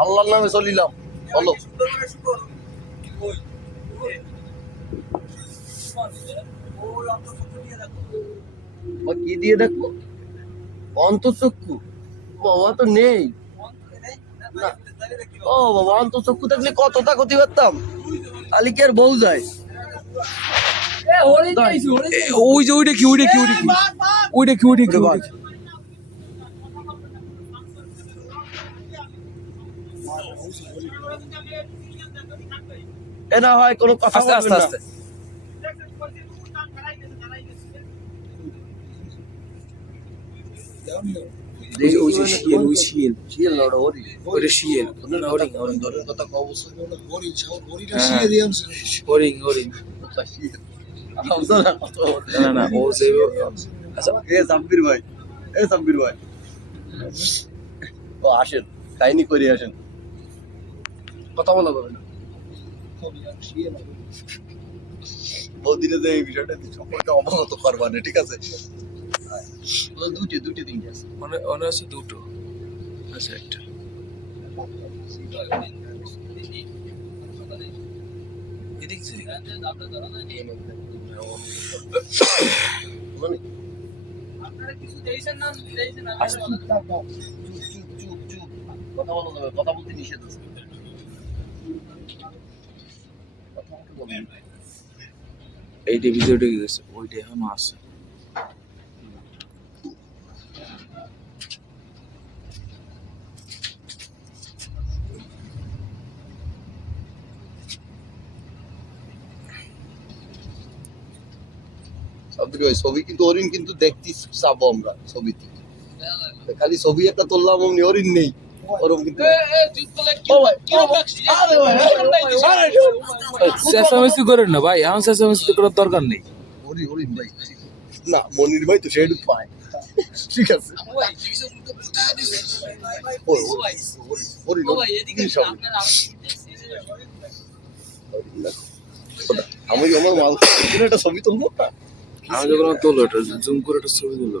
আল্লাহর নামে চলিলাম। বলো। কি দিয়ে দেখো? অন্তঃচক্ষু। বাবা তো নেই। ও বাবা অন্তঃচক্ষু থাকলে কতটা ক্ষতি পারতাম তাহলে কি আর বউ যায় ওই যে ওইটা কি ওইটা কি ওইটা কি? ওইটা কি ওইটা কি ওইটা কি? এ না হয় কোনো কথা আস্তে আস্তে আস্তে ওই যে- ওই যে শিয়াল ওই শিয়াল শিয়াল না ওটা হরিণ। ওইটা শিয়াল না হরিং হরিং ধরেন কথা কও বলছো। হরিং হরিং কথা শিয়াল। আরামসে না, কথা বল। না না না ও যে আচ্ছা এ সাব্বির ভাই এ ভাই ও আসেন কাহিনী করে আসেন কথা বলা যাবে না। বৌদিনে যে এই বিষয়টা সম্পর্কে অবগত করবা না ঠিক আছে? ও দুটি দুটি তিনটে আছে। মনে আছে দুটো। আচ্ছা একটা। এদিক মানে কথা বলতে নিষেধ আছে। এইটা ভিডিওটা গেছে ওইটা ছবি কিন্তু হরিণ কিন্তু দেখতে চাবো আমরা ছবিতে। খালি ছবি একটা তুললাম, অমনি হরিণ নেই। ওরম কিন্তু চেঁচামেচি করেন না ভাই এখন চেঁচামেচি করার দরকার নেই। না মনির ভাই তো সেটু পায়। ঠিক আছে? আমি আমার মাল একটা ছবি তুলবো? না আমি যখন তোলো এটা জুম করে একটা ছবি তুলো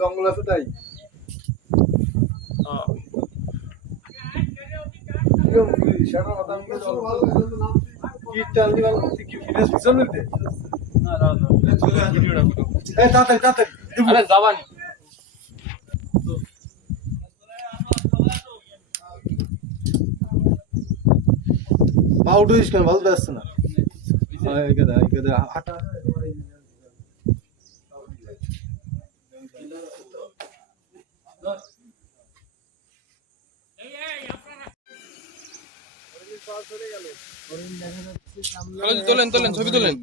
জঙ্গল আছে তাই কি চাল দিয়ে কি ফিরে পিছন দিতে ইউজ কেন ভালো আসছে না তোলেন তোলেন ছবি তোলেন।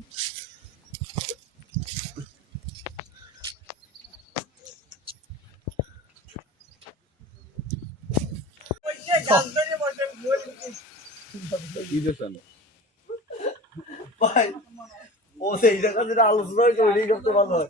ভাই ও সেই জায়গা যেটা আলোচনা হয়েছে ওইটাই করতে ভালো হয়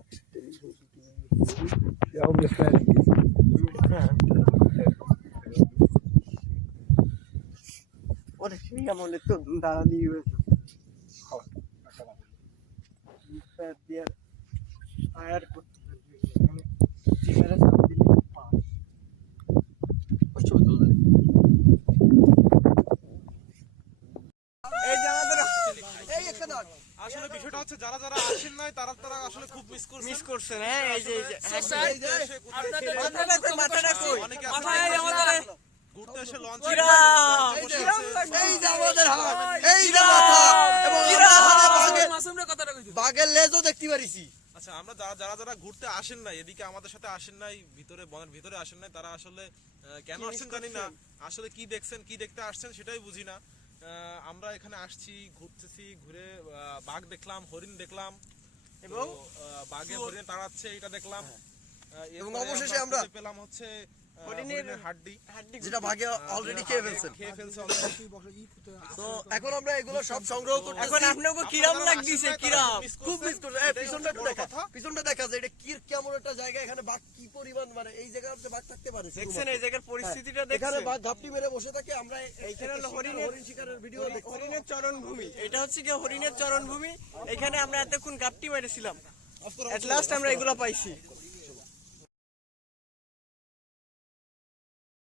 ওরে সেই আমলে তো হয়েছে দিয়ে আয়ার করতে মানে জিমের সাথে দিলে পাঁচ ওই ছবি তুলতে এই জায়গাটা এই একটা দাও আসলে বিষয়টা হচ্ছে যারা যারা আসেন নাই তারা তারা আসলে খুব মিস করছেন। মিস করছেন হ্যাঁ এই যে এই যে এই যে এসে ঘুরতে এসে- মাথাটা কই মাথায় আমাদের ঘুরতে এসে লঞ্চ এই যে আমাদের হাত এই যে মাথা। এবং মাসুমরে কথাটা কইছো বাঘের লেজও দেখতে পারিছি। আচ্ছা আমরা যারা যারা যারা ঘুরতে আসেন নাই এদিকে আমাদের সাথে আসেন নাই ভিতরে বনের ভিতরে আসেন নাই তারা আসলে কেন আসছেন জানি না। আসলে কি দেখছেন কি দেখতে আসছেন সেটাই বুঝি না। আমরা এখানে আসছি ঘুরতেছি ঘুরে আহ, বাঘ দেখলাম হরিণ দেখলাম। এবং বাঘে হরিণ তাড়াচ্ছে এটা দেখলাম। আহ, এবং অবশেষে আমরা পেলাম হচ্ছে হরিণের হরিণের হাড্ডি। যেটা বাঘে অলরেডি খেয়ে ফেলছেন। খেয়ে ফেলছে already। তো এখন আমরা এগুলো সব সংগ্রহ করতে এখন আপনাকে কিরাম লাগতেছে কিরাম? খুব মিস করছে। এই পিছনটা দেখা। পিছনটা দেখা যায় এটা কি কেমন একটা জায়গা এখানে বাঘ কি পরিমাণ মানে এই জায়গায় আপনি বাঘ থাকতে পারে দেখছেন এই জায়গার পরিস্থিতিটা এখানে বাঘ ঘাপটি মেরে বসে থাকে। আমরা এইখানে হরিণের- হরিণ শিকারের ভিডিও হরিণের চরণভূমি। এটা হচ্ছে কি হরিণের চরণভূমি। এখানে আমরা এতক্ষণ গাপটি মেরেছিলাম। এট লাস্ট আমরা এগুলো পাইছি।